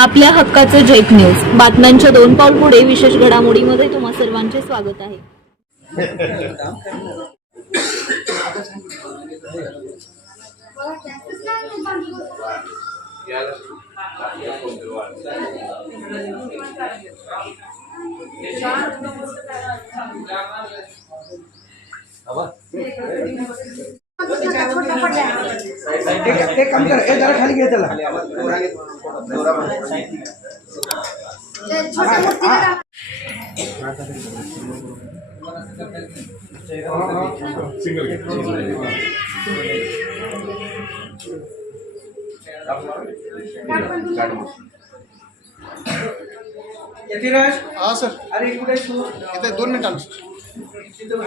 आपल्या हक्काचं जेक न्यूज. बातम्यांच्या दोन पाऊल पुढे. विशेष घडामोडीमध्ये तुम्हा सर्वांचे स्वागत आहे. ते काम कर. ए जरा खाली घे त्याला. यतिराज हा सर अरे दोन मिनिटांना तिथं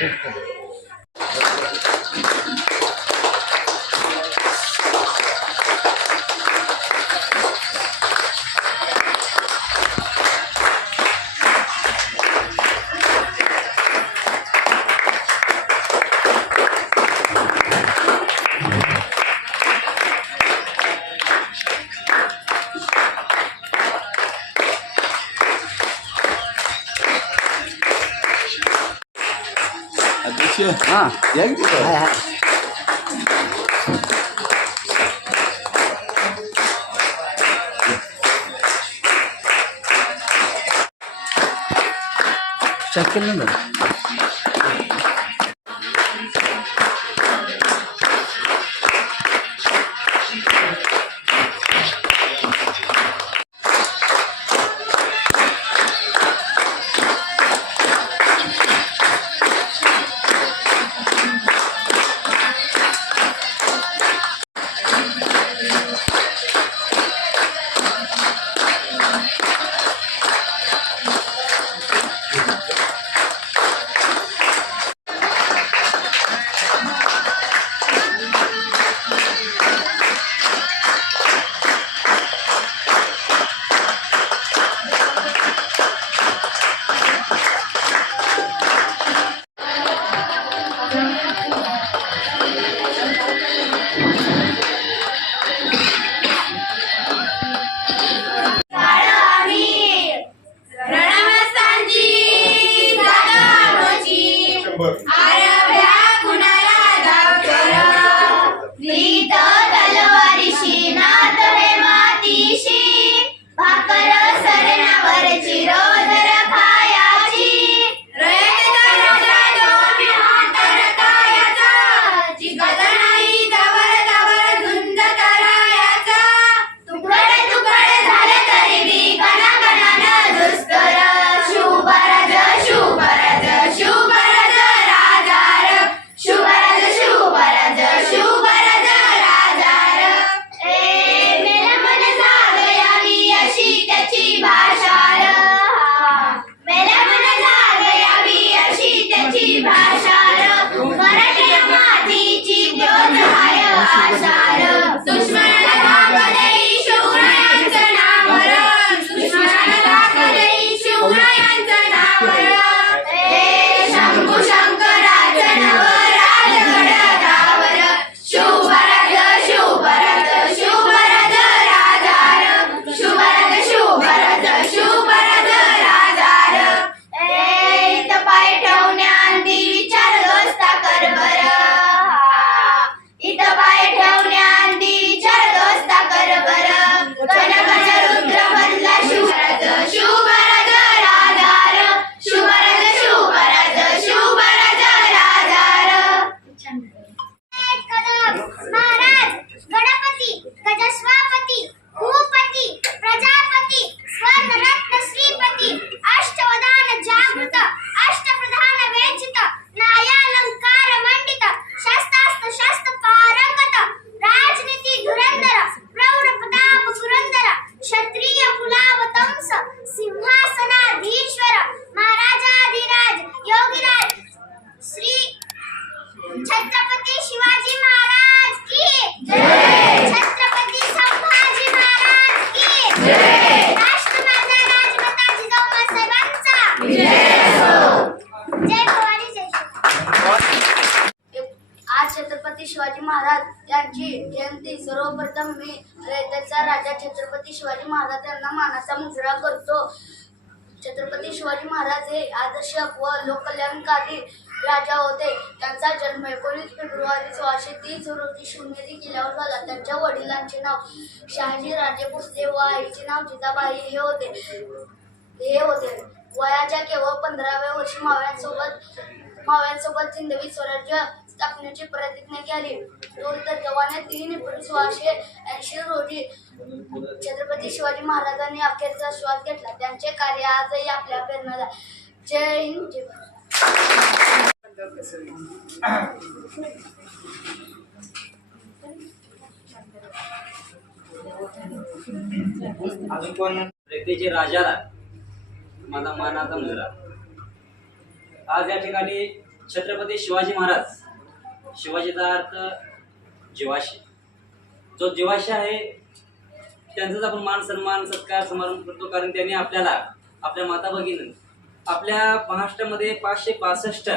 ಸಿಗ್ತದೆ मागे ठेव जरा. अध्यक्ष हा या की तिथं. आशार दुश्मन सर्वप्रथम मी राजा छत्रपती शिवाजी महाराज यांना मानाचा मुजरा करतो. छत्रपती शिवाजी महाराज हे आदर्श व लोककल्याणकारी राजा होते. त्यांचा जन्म एकोणीस फेब्रुवारी सोळाशे तीस रोजी शिवनेरी किल्ल्यावर झाला. त्यांच्या वडिलांचे नाव शहाजी राजे भोसले व आईचे नाव जिजाबाई हे होते. हे होते. वयाच्या केवळ पंधराव्या वर्षी माव्यांसोबत माव्यांसोबत हिंदवी स्वराज्य स्थापनेची प्रतिज्ञा केली. दोन तर जवाने तीन एप्रिल सोळाशे ऐंशी रोजी छत्रपती शिवाजी महाराजांनी अखेरचा श्वास घेतला. त्यांचे कार्य आजही आपल्या प्रेरणाला जय हिंद जय अजून कोण? रयतेचे राजाला. माझा मानाचा मुलगा. आज या ठिकाणी छत्रपती शिवाजी महाराज शिवाजीचा अर्थ जीवाशी. जो जीवाशी आहे त्यांचाच आपण मान सन्मान सत्कार समारंभ करतो. कारण त्यांनी आपल्याला आपल्या माता भगिनी आपल्या महाराष्ट्रामध्ये पाचशे पासष्ट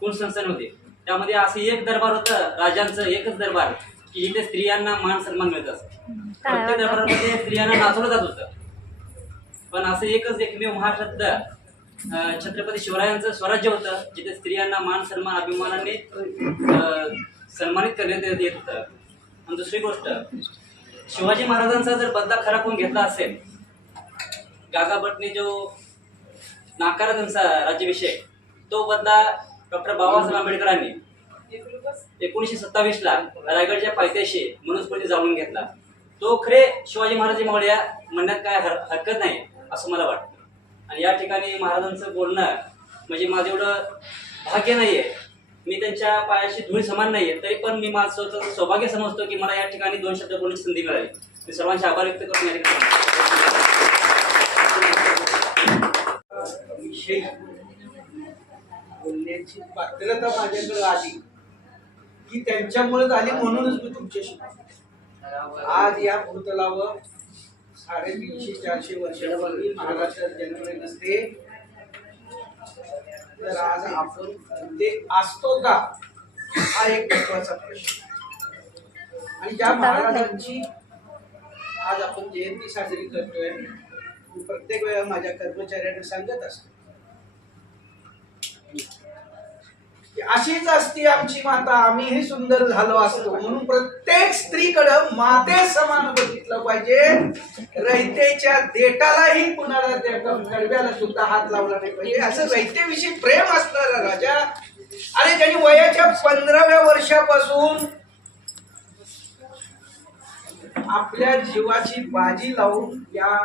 कोण संस्थान होते? त्यामध्ये असं एक दरबार होतं राजांचं एकच दरबार की जिथे स्त्रियांना मान सन्मान मिळत असत प्रत्येक दरबारामध्ये स्त्रियांना नाचवलं जात होतं. पण असं एकच एकमेव महाराष्ट्रात छत्रपती शिवरायांचं स्वराज्य होतं जिथे स्त्रियांना मान सन्मान अभिमानाने अं, सन्मानित करण्यात येत होतं. आणि दुसरी गोष्ट शिवाजी महाराजांचा जर बदला खरा कोण घेतला असेल गागा भटने जो नाकारा त्यांचा राज्याभिषेक तो बदला डॉक्टर बाबासाहेब आंबेडकरांनी एकोणीसशे सत्तावीस ला रायगडच्या पायथ्याशी मनुस्मृती जाणून घेतला. तो खरे शिवाजी महाराज मौर्या म्हणण्यात काय हर हरकत नाही असं मला वाटतं. आणि या ठिकाणी महाराजांचं बोलणं म्हणजे माझं एवढं भाग्य नाही आहे मी त्यांच्या पायाशी धुळी समान नाही आहे तरी पण मी माझं स्वतःचं सौभाग्य समजतो की मला या ठिकाणी दोन शब्द बोलण्याची संधी मिळाली. मी सर्वांचे आभार व्यक्त करतो या ठिकाणी. बोलण्याची पात्रता माझ्याकडे आली. की त्यांच्यामुळे आली म्हणूनच मी तुमच्याशी आज या भूतलावर साडेतीनशे चारशे वर्षापूर्वी महाराष्ट्रात जन्मले नसते. तर आज आपण ते असतो का हा एक महत्त्वाचा प्रश्न. आणि ज्या महाराजांची आज आपण जयंती साजरी करतोय मी प्रत्येक वेळा माझ्या कर्मचाऱ्यांना सांगत असतो. अशीच असती आमची माता आम्हीही सुंदर झालो असतो. म्हणून प्रत्येक स्त्रीकडं माते समान बघितलं पाहिजे. रयतेच्या देटालाही कुणाला कडव्याला सुद्धा हात लावला नाही पाहिजे. असं रयतेविषयी प्रेम असणारा राजा. आणि ज्यांनी वयाच्या पंधराव्या वर्षापासून आपल्या जीवाची बाजी लावून या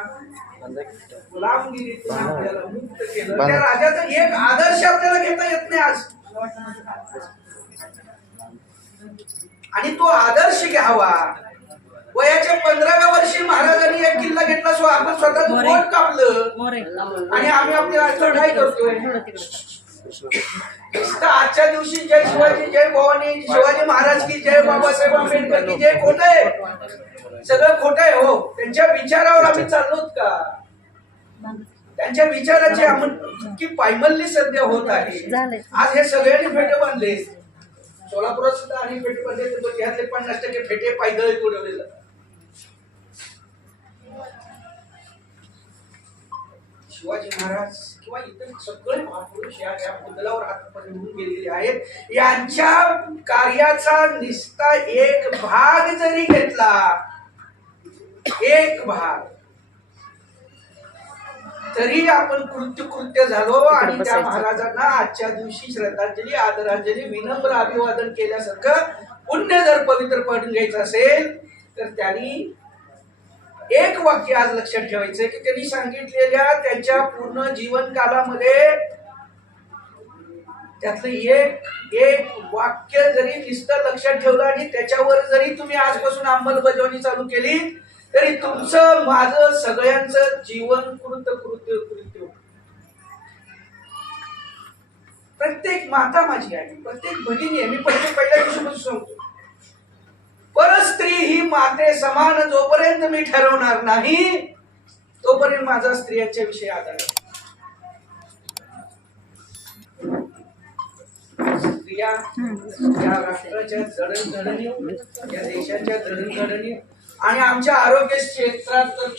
गुलामगिरीतून आपल्याला मुक्त केलं. त्या राजाचा एक आदर्श आपल्याला घेता येत नाही आज. आणि तो आदर्श घ्यावा. वयाच्या पंधराव्या वर्षी महाराजांनी एक किल्ला घेतला सो आपण स्वतःच बोट कापलं? आणि आम्ही अडचण काय करतोय आजच्या दिवशी जय शिवाजी जय भवानी शिवाजी महाराज की जय बाबासाहेब आंबेडकर की जय खोट आहे. सगळं खोट आहे हो. त्यांच्या विचारावर आम्ही चाललोत का? त्यांच्या विचाराची आपण इतकी पायमल्ली सध्या होत आहे. आज हे सगळ्यांनी फेटे बांधले. सोलापुरात सुद्धा आणि फेटे बांधले तर यातले पन्नास टक्के फेटे पायदळ उडवले जातात. शिवाजी महाराज किंवा इतर सगळे महापुरुष या या पुतळ्यावर आतापर्यंत होऊन गेलेले आहेत. यांच्या कार्याचा निस्ता एक भाग जरी घेतला एक भाग. तरी आपण कृत्य कृत्य झालो आणि त्या महाराजांना आजच्या दिवशी श्रद्धांजली आदरांजली विनम्र अभिवादन केल्यासारखं पुण्य जर पवित्र पडून घ्यायचं असेल तर त्यांनी एक वाक्य आज लक्षात ठेवायचंय की त्यांनी सांगितलेल्या त्यांच्या पूर्ण जीवन कालामध्ये त्यातलं एक एक वाक्य जरी नुसतं लक्षात ठेवलं आणि त्याच्यावर जरी तुम्ही आजपासून अंमलबजावणी चालू केली तरी तुमचं माझं सगळ्यांचं जीवन कृत कृत्य कृत्य प्रत्येक माता माझी आहे प्रत्येक भगिनी आहे मी पहिले पहिल्या दिवशीपासून सांगतो. परस्त्री ही माते समान जोपर्यंत मी ठरवणार नाही तोपर्यंत माझा स्त्रियांच्या विषयी आधार आहे. स्त्री या या राष्ट्राच्या जडणघडणी या देशाच्या जडणघडणी आणि आमच्या आरोग्य क्षेत्रात तर